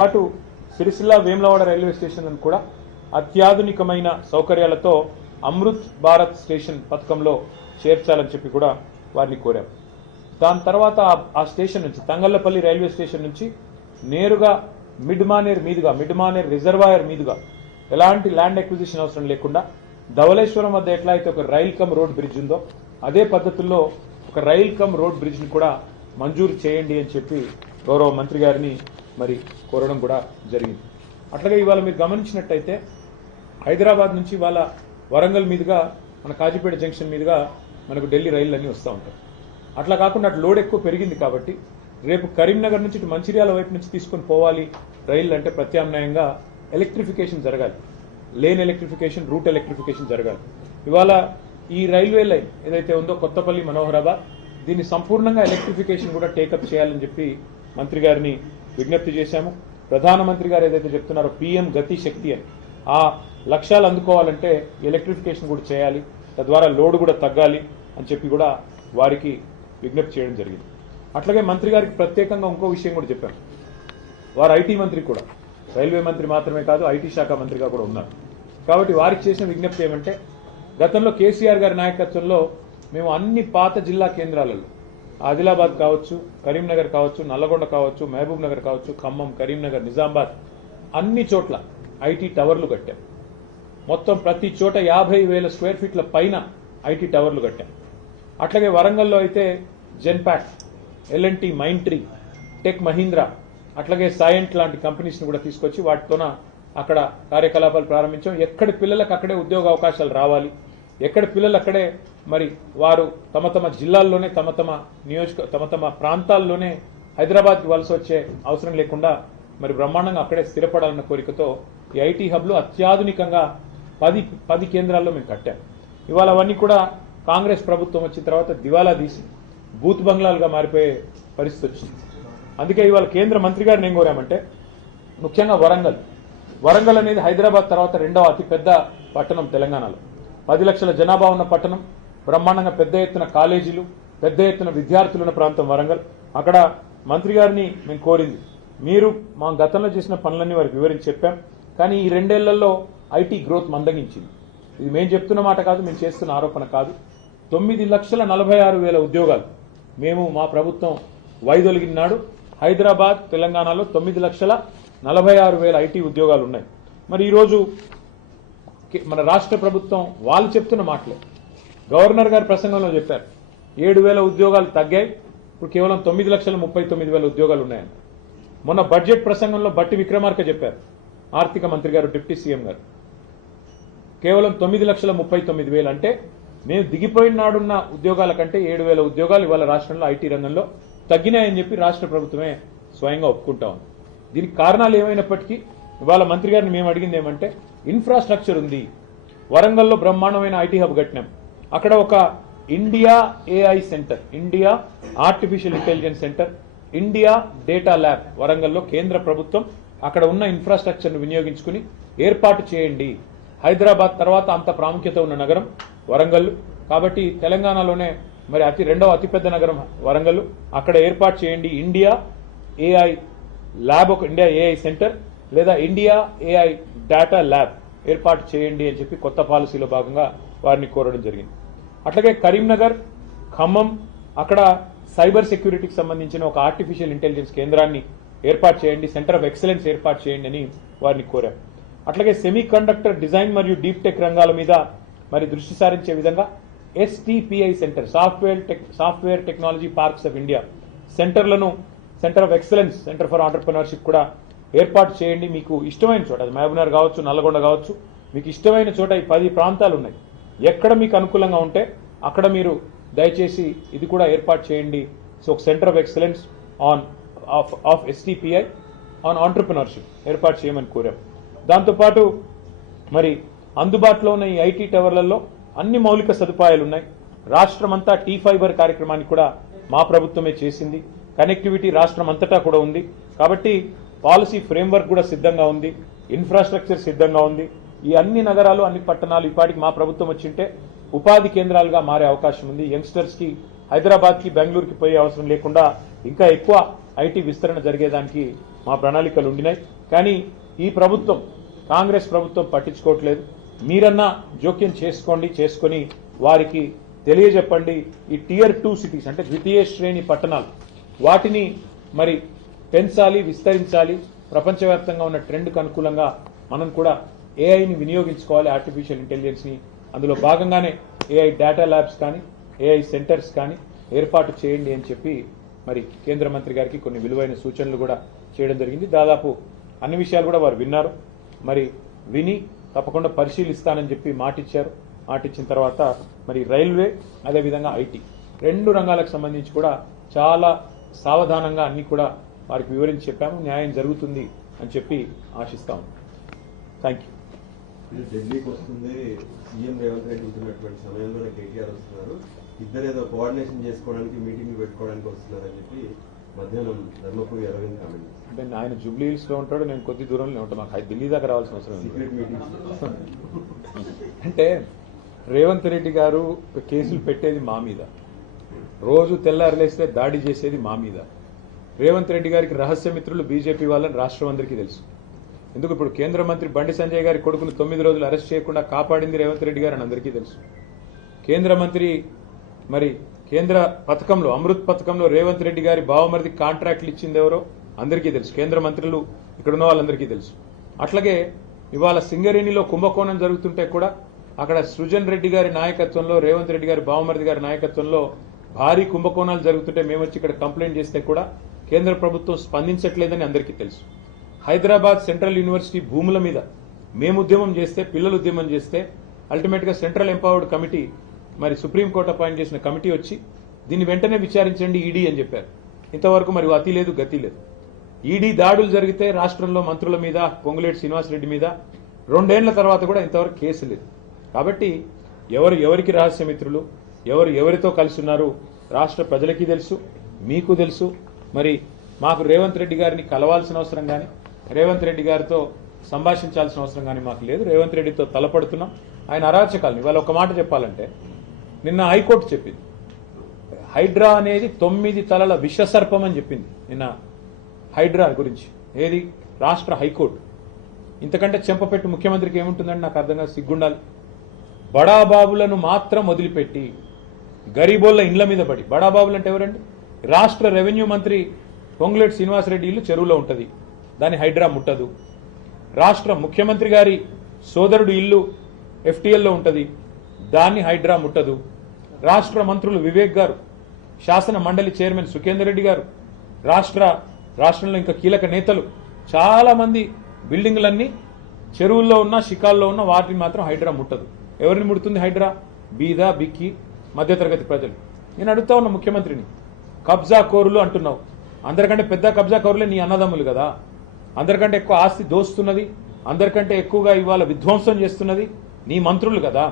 పాటు Sircilla Vemulawada railway station కూడా అత్యాధునికమైన సౌకర్యాలతో అమృత్ భారత్ స్టేషన్ పథకంలో చేర్చాలని చెప్పి కూడా వారిని కోరాం. దాని తర్వాత ఆ స్టేషన్ నుంచి తంగళ్లపల్లి రైల్వే స్టేషన్ నుంచి నేరుగా మిడ్మానేర్ రిజర్వాయర్ మీదుగా ఎలాంటి ల్యాండ్ ఎక్విజిషన్ అవసరం లేకుండా ధవళేశ్వరం వద్ద ఎట్లా అయితే ఒక రైల్ కమ్ రోడ్ బ్రిడ్జ్ ఉందో అదే పద్ధతుల్లో ఒక రైల్ కమ్ రోడ్ బ్రిడ్జ్ ని కూడా మంజూరు చేయండి అని చెప్పి గౌరవ మంత్రి గారిని మరి కోరడం కూడా జరిగింది. అట్లాగే ఇవాళ మీరు గమనించినట్టయితే హైదరాబాద్ నుంచి ఇవాళ వరంగల్ మీదుగా మన కాజీపేట జంక్షన్ మీదుగా మనకు ఢిల్లీ రైళ్లు అన్నీ వస్తూ ఉంటాయి. అట్లా కాకుండా అటు లోడ్ ఎక్కువ పెరిగింది కాబట్టి రేపు కరీంనగర్ నుంచి ఇటు మంచిర్యాల వైపు నుంచి తీసుకొని పోవాలి రైళ్లు అంటే ప్రత్యామ్నాయంగా ఎలక్ట్రిఫికేషన్ జరగాలి. లేన్ ఎలక్ట్రిఫికేషన్, రూట్ ఎలక్ట్రిఫికేషన్ జరగాలి. ఇవాళ ఈ రైల్వే లైన్ ఏదైతే ఉందో కొత్తపల్లి మనోహరాబాద్ దీన్ని సంపూర్ణంగా ఎలక్ట్రిఫికేషన్ కూడా టేకప్ చేయాలని చెప్పి మంత్రి గారిని విజ్ఞప్తి చేశాము. ప్రధానమంత్రి గారు ఏదైతే చెప్తున్నారో పీఎం గతి శక్తి అని ఆ లక్ష్యాలు అందుకోవాలంటే ఎలక్ట్రిఫికేషన్ కూడా చేయాలి, తద్వారా లోడ్ కూడా తగ్గాలి అని చెప్పి కూడా వారికి విజ్ఞప్తి చేయడం జరిగింది. అట్లాగే మంత్రి గారికి ప్రత్యేకంగా ఇంకో విషయం కూడా చెప్పారు. వారు ఐటీ మంత్రి కూడా, రైల్వే మంత్రి మాత్రమే కాదు ఐటీ శాఖ మంత్రిగా కూడా ఉన్నారు. కాబట్టి వారికి చేసిన విజ్ఞప్తి ఏమంటే గతంలో కేసీఆర్ గారి నాయకత్వంలో మేము అన్ని పాత జిల్లా కేంద్రాలలో ఆదిలాబాద్ కావచ్చు, కరీంనగర్ కావచ్చు, నల్లగొండ కావచ్చు, మహబూబ్ నగర్ కావచ్చు, ఖమ్మం, కరీంనగర్, నిజామాబాద్ అన్ని చోట్ల ఐటీ టవర్లు కట్టాం. మొత్తం ప్రతి చోట 50,000 స్క్వేర్ ఫీట్ల పైన ఐటీ టవర్లు కట్టాం. అట్లాగే వరంగల్లో అయితే Genpact, LNT, Mindtree, Tech Mahindra, అట్లాగే సాయంట్ లాంటి కంపెనీస్ని కూడా తీసుకొచ్చి వాటితోన అక్కడ కార్యకలాపాలు ప్రారంభించాం. ఎక్కడి పిల్లలకు అక్కడే ఉద్యోగ అవకాశాలు రావాలి, ఎక్కడ పిల్లలు అక్కడే మరి వారు తమ తమ జిల్లాల్లోనే తమ తమ ప్రాంతాల్లోనే హైదరాబాద్కి వలస వచ్చే అవసరం లేకుండా మరి బ్రహ్మాండంగా అక్కడే స్థిరపడాలన్న కోరికతో ఈ ఐటీ హబ్లు అత్యాధునికంగా 10 కేంద్రాల్లో మేము కట్టాం. ఇవాళ అవన్నీ కూడా కాంగ్రెస్ ప్రభుత్వం వచ్చిన తర్వాత దివాలా తీసి బూత్ బంగ్లాలుగా మారిపోయే పరిస్థితి వచ్చింది. అందుకే ఇవాళ కేంద్ర మంత్రి గారిని ఏం కోరామంటే ముఖ్యంగా వరంగల్ అనేది హైదరాబాద్ తర్వాత 2వ అతిపెద్ద పట్టణం తెలంగాణలో. 10 లక్షల జనాభా ఉన్న పట్టణం, బ్రహ్మాండంగా పెద్ద ఎత్తున కాలేజీలు, పెద్ద ఎత్తున విద్యార్థులు ఉన్న ప్రాంతం వరంగల్. అక్కడ మంత్రి గారిని మేము కోరింది, మీరు మా గతంలో చేసిన పనులన్నీ వారికి వివరించి చెప్పాం, కానీ ఈ 2 ఏళ్లలో ఐటీ గ్రోత్ మందగించింది. ఇది మేము చెప్తున్న మాట కాదు, మేము చేస్తున్న ఆరోపణ కాదు. 9,46,000 ఉద్యోగాలు మేము మా ప్రభుత్వం వైదొలిగిన నాడు హైదరాబాద్, తెలంగాణలో 9,46,000 ఐటీ ఉద్యోగాలు ఉన్నాయి. మరి ఈరోజు మన రాష్ట్ర ప్రభుత్వం వాళ్ళు చెప్తున్న మాటలే గవర్నర్ గారి ప్రసంగంలో చెప్పారు, 7,000 ఉద్యోగాలు తగ్గాయి, ఇప్పుడు కేవలం 9,39,000 ఉద్యోగాలు ఉన్నాయని. మొన్న బడ్జెట్ ప్రసంగంలో బట్టి విక్రమార్క చెప్పారు, ఆర్థిక మంత్రి గారు, డిప్యూటీ సీఎం గారు, కేవలం 9,39,000 అంటే మేము దిగిపోయిన నాడున్న ఉద్యోగాల కంటే 7,000 ఉద్యోగాలు ఇవాళ రాష్ట్రంలో ఐటీ రంగంలో తగ్గినాయని చెప్పి రాష్ట్ర ప్రభుత్వమే స్వయంగా ఒప్పుకుంటా ఉంది. దీనికి కారణాలు ఏమైనప్పటికీ ఇవాళ మంత్రి గారిని మేము అడిగింది ఏమంటే ఇన్ఫ్రాస్ట్రక్చర్ ఉంది. వరంగల్లో బ్రహ్మాండమైన ఐటీ హబ్ కట్టినాం. అక్కడ ఒక India AI center, India artificial intelligence centre, India data lab వరంగల్లో కేంద్ర ప్రభుత్వం అక్కడ ఉన్న ఇన్ఫ్రాస్ట్రక్చర్ను వినియోగించుకుని ఏర్పాటు చేయండి. హైదరాబాద్ తర్వాత అంత ప్రాముఖ్యత ఉన్న నగరం వరంగల్ కాబట్టి తెలంగాణలోనే మరి 2వ అతిపెద్ద నగరం వరంగల్, అక్కడ ఏర్పాటు చేయండి ఇండియా ఏఐ ల్యాబ్, ఒక ఇండియా ఏఐ సెంటర్ లేదా ఇండియా ఏఐ డేటా ల్యాబ్ ఏర్పాటు చేయండి అని చెప్పి కొత్త పాలసీలో భాగంగా వారిని కోరడం జరిగింది. అట్లాగే కరీంనగర్, ఖమ్మం అక్కడ సైబర్ సెక్యూరిటీకి సంబంధించిన ఒక ఆర్టిఫిషియల్ ఇంటెలిజెన్స్ కేంద్రాన్ని ఏర్పాటు చేయండి, సెంటర్ ఆఫ్ ఎక్సలెన్స్ ఏర్పాటు చేయండి అని వారిని కోరాం. అట్లాగే సెమీ కండక్టర్ డిజైన్ మరియు డీప్ టెక్ రంగాల మీద మరి దృష్టి సారించే విధంగా STPI centre, software technology parks of India సెంటర్లను, centre of excellence, centre for entrepreneurship కూడా ఏర్పాటు చేయండి. మీకు ఇష్టమైన చోట, అది మహబూబ్నగర్ కావచ్చు, నల్లగొండ కావచ్చు, మీకు ఇష్టమైన చోట ఈ 10 ప్రాంతాలు ఉన్నాయి. ఎక్కడ మీకు అనుకూలంగా ఉంటే అక్కడ మీరు దయచేసి ఇది కూడా ఏర్పాటు చేయండి. సో ఒక centre of excellence of STPI on entrepreneurship ఏర్పాటు చేయమని కోరాం. దాంతోపాటు మరి అందుబాటులో ఉన్న ఈ ఐటీ టవర్లలో అన్ని మౌలిక సదుపాయాలు ఉన్నాయి. రాష్ట్రమంతా టీ ఫైబర్ కార్యక్రమాన్ని కూడా మా ప్రభుత్వమే చేసింది. కనెక్టివిటీ రాష్ట్రం అంతటా కూడా ఉంది. కాబట్టి పాలసీ ఫ్రేమ్వర్క్ కూడా సిద్ధంగా ఉంది, ఇన్ఫ్రాస్ట్రక్చర్ సిద్ధంగా ఉంది. ఈ అన్ని నగరాలు, అన్ని పట్టణాలు ఇప్పటికి మా ప్రభుత్వం వచ్చింటే ఉపాధి కేంద్రాలుగా మారే అవకాశం ఉంది. యంగ్స్టర్స్ కి హైదరాబాద్ కి, బెంగళూరుకి పోయే అవసరం లేకుండా ఇంకా ఎక్కువ ఐటీ విస్తరణ జరిగేదానికి మా ప్రణాళికలు ఉండినాయి. కానీ ఈ ప్రభుత్వం, కాంగ్రెస్ ప్రభుత్వం పట్టించుకోవట్లేదు. మీరన్నా జోక్యం చేసుకొని వారికి తెలియజెప్పండి. ఈ టియర్ 2 సిటీస్ అంటే ద్వితీయ శ్రేణి పట్టణాలు, వాటిని మరి పెంచాలి, విస్తరించాలి. ప్రపంచవ్యాప్తంగా ఉన్న ట్రెండ్కు అనుకూలంగా మనం కూడా ఏఐని వినియోగించుకోవాలి, ఆర్టిఫిషియల్ ఇంటెలిజెన్స్ని. అందులో భాగంగానే ఏఐ డేటా ల్యాబ్స్ కానీ, ఏఐ సెంటర్స్ కానీ ఏర్పాటు చేయండి అని చెప్పి మరి కేంద్ర మంత్రి గారికి కొన్ని విలువైన సూచనలు కూడా చేయడం జరిగింది. దాదాపు అన్ని విషయాలు కూడా వారు విన్నారు. మరి విని తప్పకుండా పరిశీలిస్తానని చెప్పి మాటిచ్చారు. మాటిచ్చిన తర్వాత మరి రైల్వే, అదేవిధంగా ఐటీ 2 రంగాలకు సంబంధించి కూడా చాలా సావధానంగా అన్ని కూడా వారికి వివరించి చెప్పాము. న్యాయం జరుగుతుంది అని చెప్పి ఆశిస్తాము. Thank you. ఢిల్లీకి వస్తుంది సీఎం రేవంత్ రెడ్డి ఉంటున్నటువంటి సమయంలో కేటీఆర్ వస్తున్నారు. ఇద్దరు ఏదో కోఆర్డినేషన్ చేసుకోవడానికి, మీటింగ్లు పెట్టుకోవడానికి వస్తున్నారని చెప్పి మధ్యాహ్నం ధర్మపురి అరవింద్ కామెంట్. అంటే ఆయన జూబ్లీ హిల్స్ లో ఉంటాడు, నేను కొద్ది దూరంలో ఉంటాను. మాకు ఢిల్లీ దాకా రావాల్సిన అవసరం లేదు. సీక్రెట్ మీటింగ్స్ అంటే రేవంత్ రెడ్డి గారు కేసులు పెట్టేది మా మీద, రోజు తెల్లారలేస్తే దాడి చేసేది మా మీద. రేవంత్ రెడ్డి గారికి రహస్య మిత్రులు బీజేపీ వాళ్ళని రాష్ట్రం అందరికీ తెలుసు. ఎందుకు ఇప్పుడు కేంద్ర మంత్రి బండి సంజయ్ గారి కొడుకును 9 రోజులు అరెస్ట్ చేయకుండా కాపాడింది రేవంత్ రెడ్డి గారు అని అందరికీ తెలుసు. కేంద్ర మంత్రి మరి కేంద్ర పథకంలో, అమృత్ పథకంలో రేవంత్ రెడ్డి గారి బావమరిది కాంట్రాక్ట్లు ఇచ్చింది ఎవరో అందరికీ తెలుసు. కేంద్ర మంత్రులు ఇక్కడ ఉన్న వాళ్ళందరికీ తెలుసు. అట్లాగే ఇవాళ సింగరేణిలో కుంభకోణం జరుగుతుంటే కూడా అక్కడ సృజన్ రెడ్డి గారి నాయకత్వంలో, రేవంత్ రెడ్డి గారి బావమరిది గారి నాయకత్వంలో భారీ కుంభకోణాలు జరుగుతుంటే మేము వచ్చి ఇక్కడ కంప్లైంట్ చేస్తే కూడా కేంద్ర ప్రభుత్వం స్పందించట్లేదని అందరికీ తెలుసు. హైదరాబాద్ సెంట్రల్ యూనివర్సిటీ భూముల మీద మేము ఉద్యమం చేస్తే, పిల్లలు ఉద్యమం చేస్తే అల్టిమేట్ గా సెంట్రల్ ఎంపవర్డ్ కమిటీ, మరి సుప్రీంకోర్టు అపాయింట్ చేసిన కమిటీ వచ్చి దీన్ని వెంటనే విచారించండి ఈడీ అని చెప్పారు. ఇంతవరకు మరి అతి లేదు, గతి లేదు. ఈడీ దాడులు జరిగితే రాష్ట్రంలో మంత్రుల మీద, పొంగులేటి శ్రీనివాసరెడ్డి మీద 2 ఏళ్ల తర్వాత కూడా ఇంతవరకు కేసు లేదు. కాబట్టి ఎవరికి రహస్య మిత్రులు, ఎవరితో కలిసి ఉన్నారు రాష్ట్ర ప్రజలకి తెలుసు, మీకు తెలుసు. మరి మాకు రేవంత్ రెడ్డి గారిని కలవాల్సిన అవసరం కానీ, రేవంత్ రెడ్డి గారితో సంభాషించాల్సిన అవసరం కానీ మాకు లేదు. రేవంత్ రెడ్డితో తలపడుతున్నాం. ఆయన అరాచకాలని ఇవాళ ఒక మాట చెప్పాలంటే, నిన్న హైకోర్టు చెప్పింది హైడ్రా అనేది 9 తలల విషసర్పం అని చెప్పింది నిన్న హైడ్రా గురించి. ఏది? రాష్ట్ర హైకోర్టు. ఇంతకంటే చెంపపెట్టు ముఖ్యమంత్రికి ఏముంటుందని నాకు అర్థంగా సిగ్గుండాలి. బడాబాబులను మాత్రం వదిలిపెట్టి గరీబోళ్ల ఇండ్ల మీద పడి, బడాబాబులు అంటే ఎవరండి? రాష్ట్ర రెవెన్యూ మంత్రి పొంగులేటి శ్రీనివాసరెడ్డి ఇల్లు చెరువులో ఉంటుంది, దాన్ని హైడ్రా ముట్టదు. రాష్ట్ర ముఖ్యమంత్రి గారి సోదరుడు ఇల్లు ఎఫ్టీఎల్లో ఉంటుంది, దాన్ని హైడ్రా ముట్టదు. రాష్ట్ర మంత్రులు వివేక్ గారు, శాసన మండలి చైర్మన్ సుఖేందర్ రెడ్డి గారు, రాష్ట్రంలో ఇంకా కీలక నేతలు చాలా మంది బిల్డింగ్లన్నీ చెరువుల్లో ఉన్న, షికాల్లో ఉన్న వాటిని మాత్రం హైడ్రా ముట్టదు. ఎవరిని ముడుతుంది హైడ్రా? బీద, బిక్కి, మధ్యతరగతి ప్రజలు. నేను అడుగుతా ఉన్న ముఖ్యమంత్రిని, కబ్జా కోరులు అంటున్నావు, అందరికంటే పెద్ద కబ్జా కోరులే నీ అన్నదమ్ములు కదా. అందరికంటే ఎక్కువ ఆస్తి దోస్తున్నది, అందరికంటే ఎక్కువగా ఇవాళ విధ్వంసం చేస్తున్నది నీ మంత్రులు కదా.